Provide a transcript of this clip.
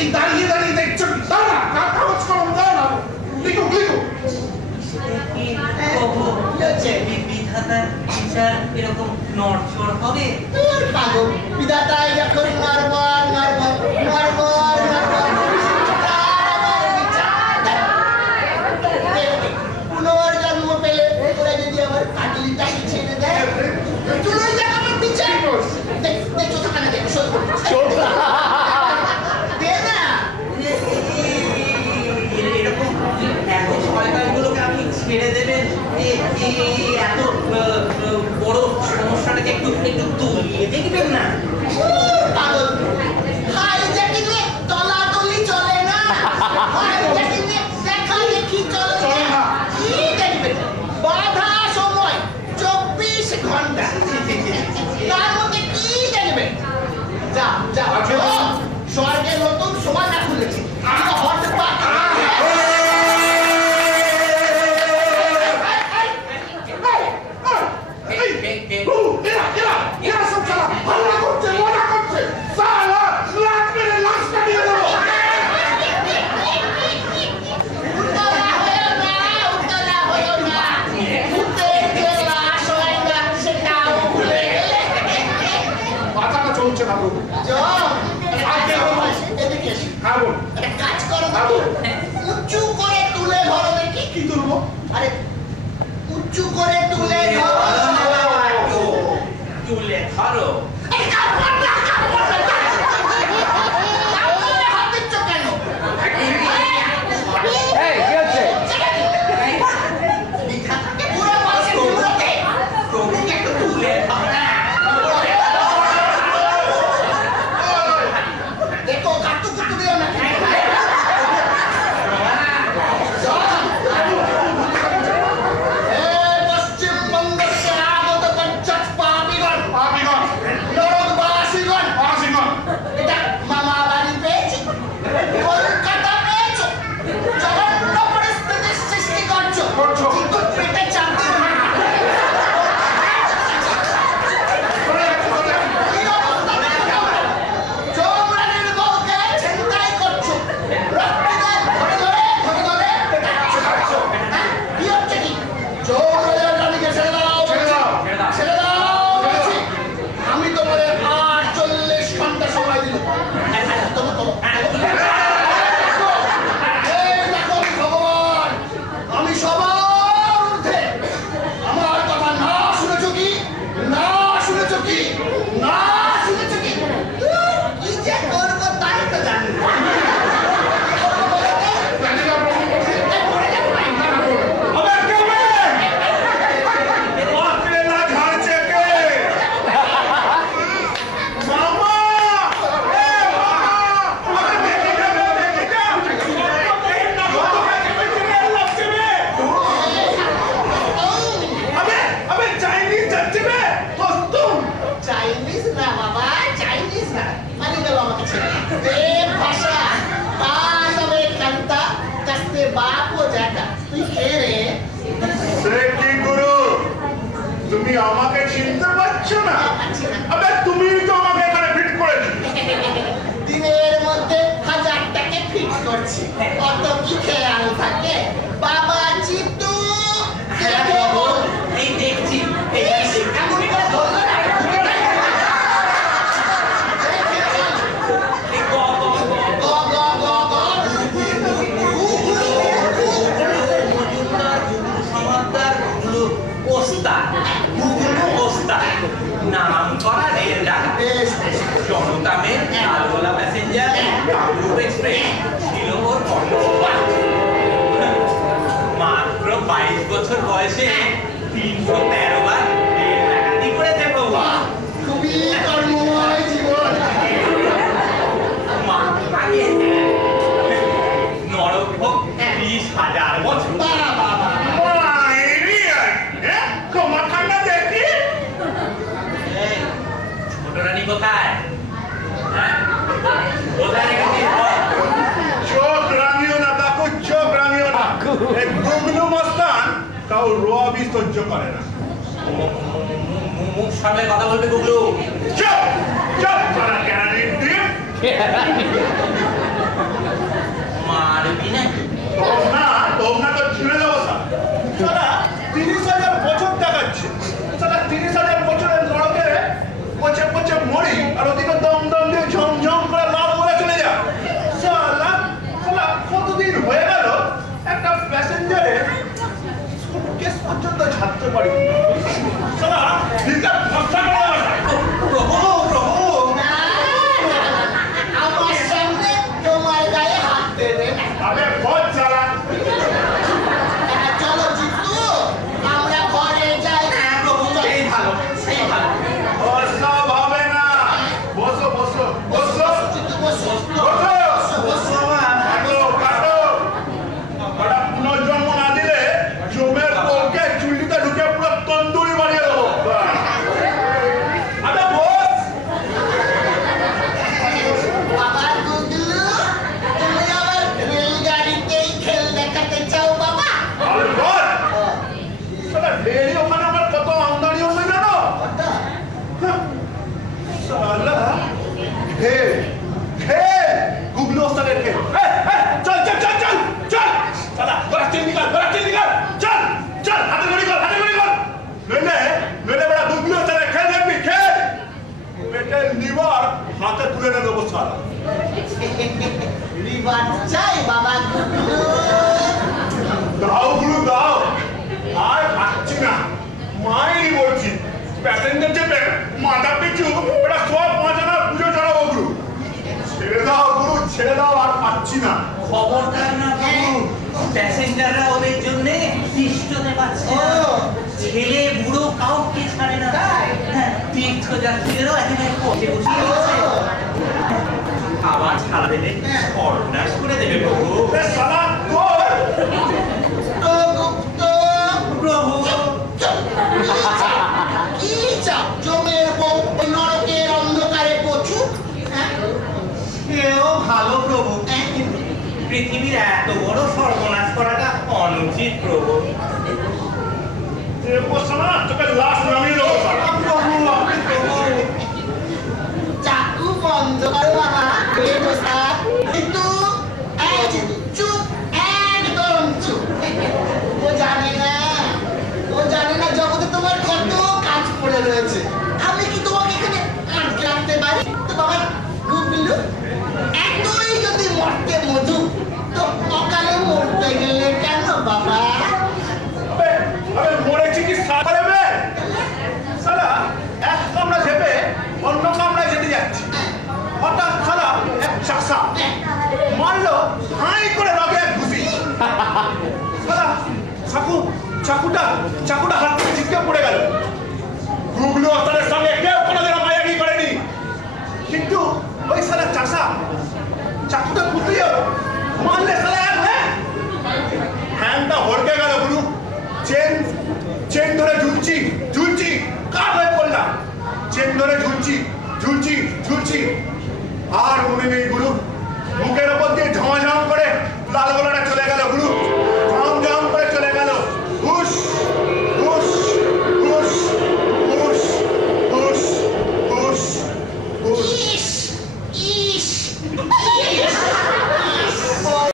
এই দাঁড়িয়ে দাঁড়িয়ে দেখছো দাও না কাগজ কলম দাও না লিখো লিখো বিধাতার বিচার এরকম নড়চড় হবে তোর পাগল বিধাতাই যখন নড়বড় নড়বড় নড়বড় নড়বড় পুনর্জন্ম পেলে ওরা যদি আমার কাটলিটাকে ছেড়ে দেয় তুই দেখ আমার বিচার দেখো সেখানে দেখো দে না এরকম এত শয়তানগুলোকে আপনি ছেড়ে দেবেন এত বড় সমস্যাটাকে একটু একটু তুলিয়ে দেখবেন না পাগল হাইজ্যাকিং এ তলাতলি চলে না হাইজ্যাকিং এ দেখা দেখি চলে না কি দেখবেন বাধা সময় 24 ঘন্টা তার মধ্যে কি দেখবেন যা যা স্বর্গের নতুন সীমানা খুলেছে আমি হট পাক কাজ করো উঁচু করে তুলে ধরো দেখি কি তুলবো আরে উঁচু করে তুলে ধরো তুলে ধরো তুমি আমাকে চিনতে পারছো না আবে তুমি তো আমাকে এখানে ফিট করেছো দিনের মধ্যে 1000 টাকা ফিট করছি কত কি খেয়াল থাকে বাবা চিতু এই দেখছি এমন করে ধরলো না নাম করা রেল ডাকা Janata mail Lalgola passenger Kamrup express ছিল ওর মাত্র 22 বছর বয়সে 313 বার রেল ডাকাতি করেছে প্রভু খুবই কর্মময় জীবন আগে নরভোগ 20,000 বছর কোথায় কোথায় চোখ রাঙিও না দেখো চোখ রাঙিও না এই গুগলু মস্তান তাও রবি সহ্য করে না মুখ সামনে কথা বলবে গুগলু চুপ চুপ করা কেন দিয়ে দেবো সারা। রিওয়ার্ড চাই বাবা গুগলু। দাও গুরু দাও, আর পাচ্ছি না, মায়েরই বলছি প্যাসেঞ্জার চেপে মাথা পিছু এটা সব মাঝানা পুজো চড়াবো গুরু। ছেড়ে দাও গুরু, ছেড়ে দাও, আর পাচ্ছি না। খবরদার না প্রভু, প্যাসেঞ্জাররা ওদের জন্য তিষ্ঠতে পারছে না। ছেলে বুড়ো কাউকে ছাড়ে না। হ্যাঁ, তীর্থযাত্রীদেরও একেবারে পথে বসিয়ে দিচ্ছে। আবার ছাড়া দেবে, সর্বনাশ করে দেবে প্রভু। এ সালা তোর গুপ্ত প্রভু কি চাপ? জমের বউ নরকের অন্ধকারে পচুক? সেও ভালো প্রভু, কিন্তু পৃথিবীর এত বড় সর্বনাশ করাটা অনুচিত প্রভু। তোকে লাশ নামিয়ে দেবো সালা। প্রভু প্রভু চাকু বন্ধ করো বাবা, কিন্তু এই যে চুপ, একদম চুপ। ও জানে না জগতে তোমার কত কাজ পড়ে রয়েছে। আমি কি তোমাকে এখানে আটকে রাখতে পারি? তো বাবা গুগলু, এতই যদি মরতে মধু, তো অকালে মরতে গেলে কেন বাবা? আবে মরেছি কি সারা দেবে সালা? এক কামড়া ঝেপে অন্য কামড়ায় যেতে যাচ্ছি, হঠাৎ সালা এক চাষা মারলো হাই করে রগে এক ঘুষি। সালা চাকুটা হাত থেকে ছিটকে পড়ে গেল। গুগলু অস্ত্রের সঙ্গে কেউ কোনোদিন মায়াগি করেনি, কিন্তু ওই সালা চাষা চাকুটা কুতিয়ে মারলে সালা এক হ্যাংটা হড়কে গেল গুরু। চেন ধরে ঝুলছি কাঠ হয়ে পড়লাম। চেন ধরে ঝুলছি আর মনে নেই গুরু, মুখের ওপর দিয়ে ঝামাঝাম করে লাল গোলা